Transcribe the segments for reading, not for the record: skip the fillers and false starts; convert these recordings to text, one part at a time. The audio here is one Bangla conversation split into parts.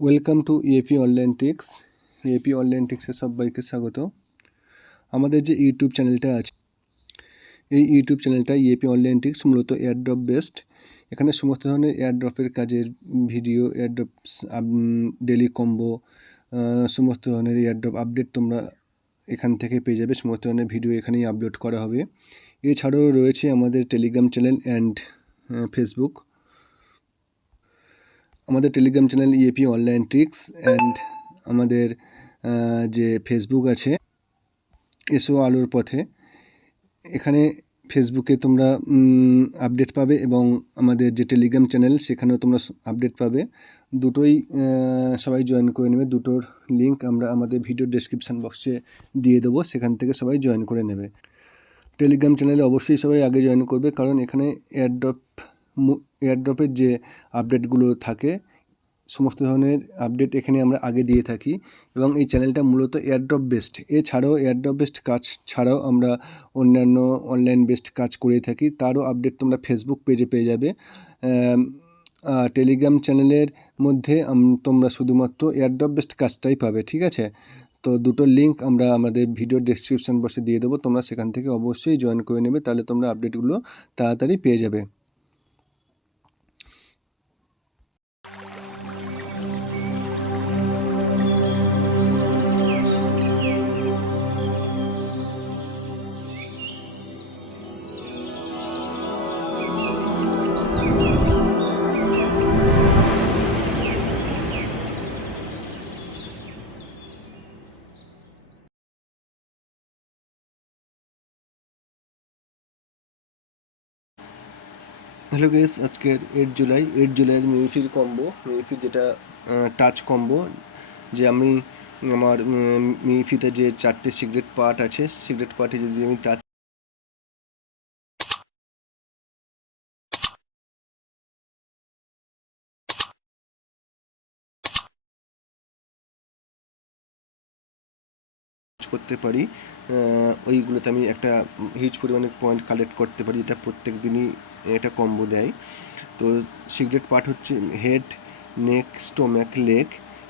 Welcome to EAP online tricks. EAP online ট্রিক্সে সবাইকে স্বাগত। আমাদের যে ইউটিউব চ্যানেলটা আছে, এই ইউটিউব চ্যানেলটা ইএপি অনলাইন ট্রিক্স মূলত এয়ারড্রপ বেসড। এখানে সমস্ত ধরনের এয়ারড্রপের কাজের ভিডিও, এয়ারড্রপস, ডেলি কম্বো, সমস্ত ধরনের এয়ারড্রপ আপডেট তোমরা এখান থেকে পেয়ে যাবে। সমস্ত ধরনের ভিডিও এখানেই আপলোড করা হবে। এছাড়াও রয়েছে আমাদের টেলিগ্রাম চ্যানেল অ্যান্ড ফেসবুক। আমাদের Telegram channel EAP online tricks and আমাদের যে ফেসবুক আছে এসো আলোর পথে। এখানে ফেসবুকে তোমরা আপডেট পাবে এবং আমাদের যে টেলিগ্রাম চ্যানেল সেখানেও তোমরা আপডেট পাবে। দুটোই সবাই জয়েন করে নেবে। দুটোর লিঙ্ক আমরা আমাদের ভিডিও ডেসক্রিপশান বক্সে দিয়ে দেবো, সেখান থেকে সবাই জয়েন করে নেবে। টেলিগ্রাম চ্যানেলে অবশ্যই সবাই আগে জয়েন করবে, কারণ এখানে এয়ারড্রপের যে আপডেটগুলো থাকে সমস্ত ধরনের আপডেট এখানে আমরা আগে দিয়ে থাকি এবং এই চ্যানেলটা মূলত এয়ারড্রপ বেসড। এছাড়াও এয়ারড্রপ বেসড কাজ ছাড়াও আমরা অন্যান্য অনলাইন বেসড কাজ করে থাকি, তারও আপডেট তোমরা ফেসবুক পেজে পেয়ে যাবে। টেলিগ্রাম চ্যানেলের মধ্যে তোমরা শুধুমাত্র এয়ারড্রপ বেসড কাজটাই পাবে, ঠিক আছে? তো দুটোর লিঙ্ক আমরা আমাদের ভিডিও ডেসক্রিপশন বক্সে দিয়ে দেবো, তোমরা সেখান থেকে অবশ্যই জয়েন করে নেবে, তাহলে তোমরা আপডেটগুলো তাড়াতাড়ি পেয়ে যাবে। হ্যালো গাইস, আজকের 8 জুলাইয়ের মিউফির কম্বো, মিউফির যেটা টাচ কম্বো, যে আমি আমার মিউফিতে যে 4টে সিক্রেট পার্ট আছে, সিক্রেট পার্টে যদি আমি টাচ করতে পারি, ওইগুলোতে আমি একটা হিউজ পরিমাণে পয়েন্ট কালেক্ট করতে পারি, যেটা প্রত্যেক দিনই এটা কম্বো দেয়। তো সিক্রেট পার্ট হচ্ছে হেড, নেক, স্টোম্যাক, লেগ।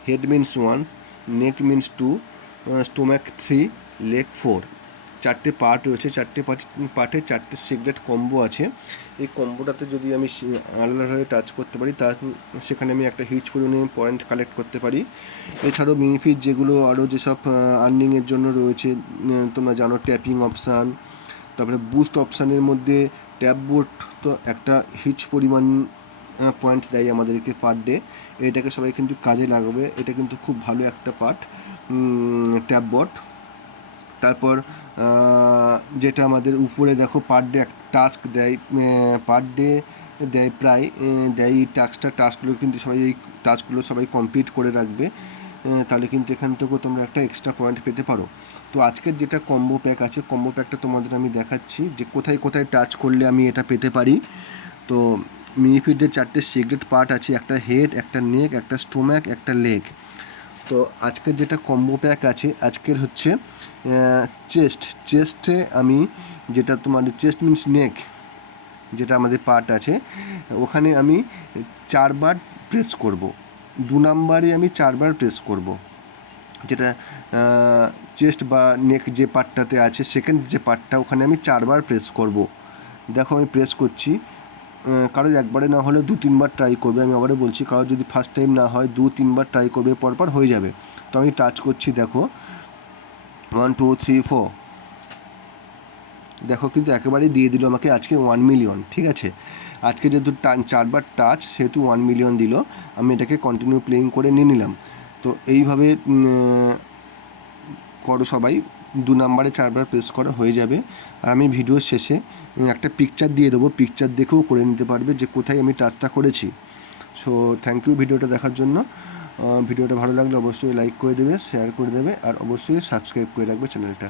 হেড মিনস 1, নেক মিনস 2, স্টোম্যাক 3, লেগ 4। 4টে পার্ট রয়েছে, 4টে পার্টে 4টে সিক্রেট কম্বো আছে। এই কম্বোটাতে যদি আমি আলাদাভাবে টাচ করতে পারি, সেখানে আমি একটা হিউজ পরিমাণে পয়েন্ট কালেক্ট করতে পারি। এছাড়াও মিনিফিট যেগুলো আরও যেসব আর্নিংয়ের জন্য রয়েছে, তোমরা জানো ট্যাপিং অপশান, তারপরে বুস্ট অপশানের মধ্যে ট্যাপ বোট তো একটা হিউজ পরিমাণ পয়েন্ট দেয় আমাদেরকে পার ডে। এটাকে সবাই কিন্তু কাজে লাগাবে, এটা কিন্তু খুব ভালো একটা পার্ট, ট্যাপ বট। তারপর যেটা আমাদের উপরে দেখো পার ডে এক টাস্ক দেয়, পার ডে দেয় প্রায় দেয় এই টাস্কগুলো কিন্তু সবাই এই টাস্কগুলো সবাই কমপ্লিট করে রাখবে, তাহলে কিন্তু এখান থেকেও তোমরা একটা এক্সট্রা পয়েন্ট পেতে পারো। তো আজকের যেটা কম্বো প্যাক আছে, কম্বো প্যাকটা তোমাদের আমি দেখাচ্ছি যে কোথায় কোথায় টাচ করলে আমি এটা পেতে পারি। তো মিনিফিটের 4টে সিক্রেট পার্ট আছে, একটা হেড, একটা নেক, একটা স্টোম্যাক, একটা লেগ। তো আজকের যেটা কম্বো প্যাক আছে, আজকের হচ্ছে চেস্টে আমি যেটা তোমাদের চেস্ট মিনস নেক, যেটা আমাদের পার্ট আছে, ওখানে আমি 4বার প্রেস করব। 2 নাম্বারে আমি 4বার প্রেস করব, যেটা চেস্ট বা নেক যে পার্টটাতে আছে, সেকেন্ড যে পার্টটা, ওখানে আমি 4বার প্রেস করব। দেখো আমি প্রেস করছি, কারো একবারে না হলে 2-3বার ট্রাই করবে। আমি আবারও বলছি, কারো যদি ফার্স্ট টাইম না হয় 2-3বার ট্রাই করবে, পরপর হয়ে যাবে। তো আমি টাচ করছি, দেখো 1 2 3 4, দেখো কিন্তু একেবারেই দিয়ে দিল আমাকে আজকে 1 মিলিয়ন, ঠিক আছে? আজকে যেহেতু 4বার টাচ, সেহেতু 1 মিলিয়ন দিল। আমি এটাকে কন্টিনিউ প্লেইং করে নিয়ে নিলাম। তো এইভাবে করো সবাই, 2 নাম্বারে 4বার প্রেস করা হয়ে যাবে। আর আমি ভিডিওর শেষে একটা পিকচার দিয়ে দেবো, পিকচার দেখেও করে নিতে পারবে যে কোথায় আমি টাচটা করেছি। সো থ্যাংক ইউ ভিডিওটা দেখার জন্য। ভিডিওটা ভালো লাগলে অবশ্যই লাইক করে দেবে, শেয়ার করে দেবে, আর অবশ্যই সাবস্ক্রাইব করে রাখবে চ্যানেলটা।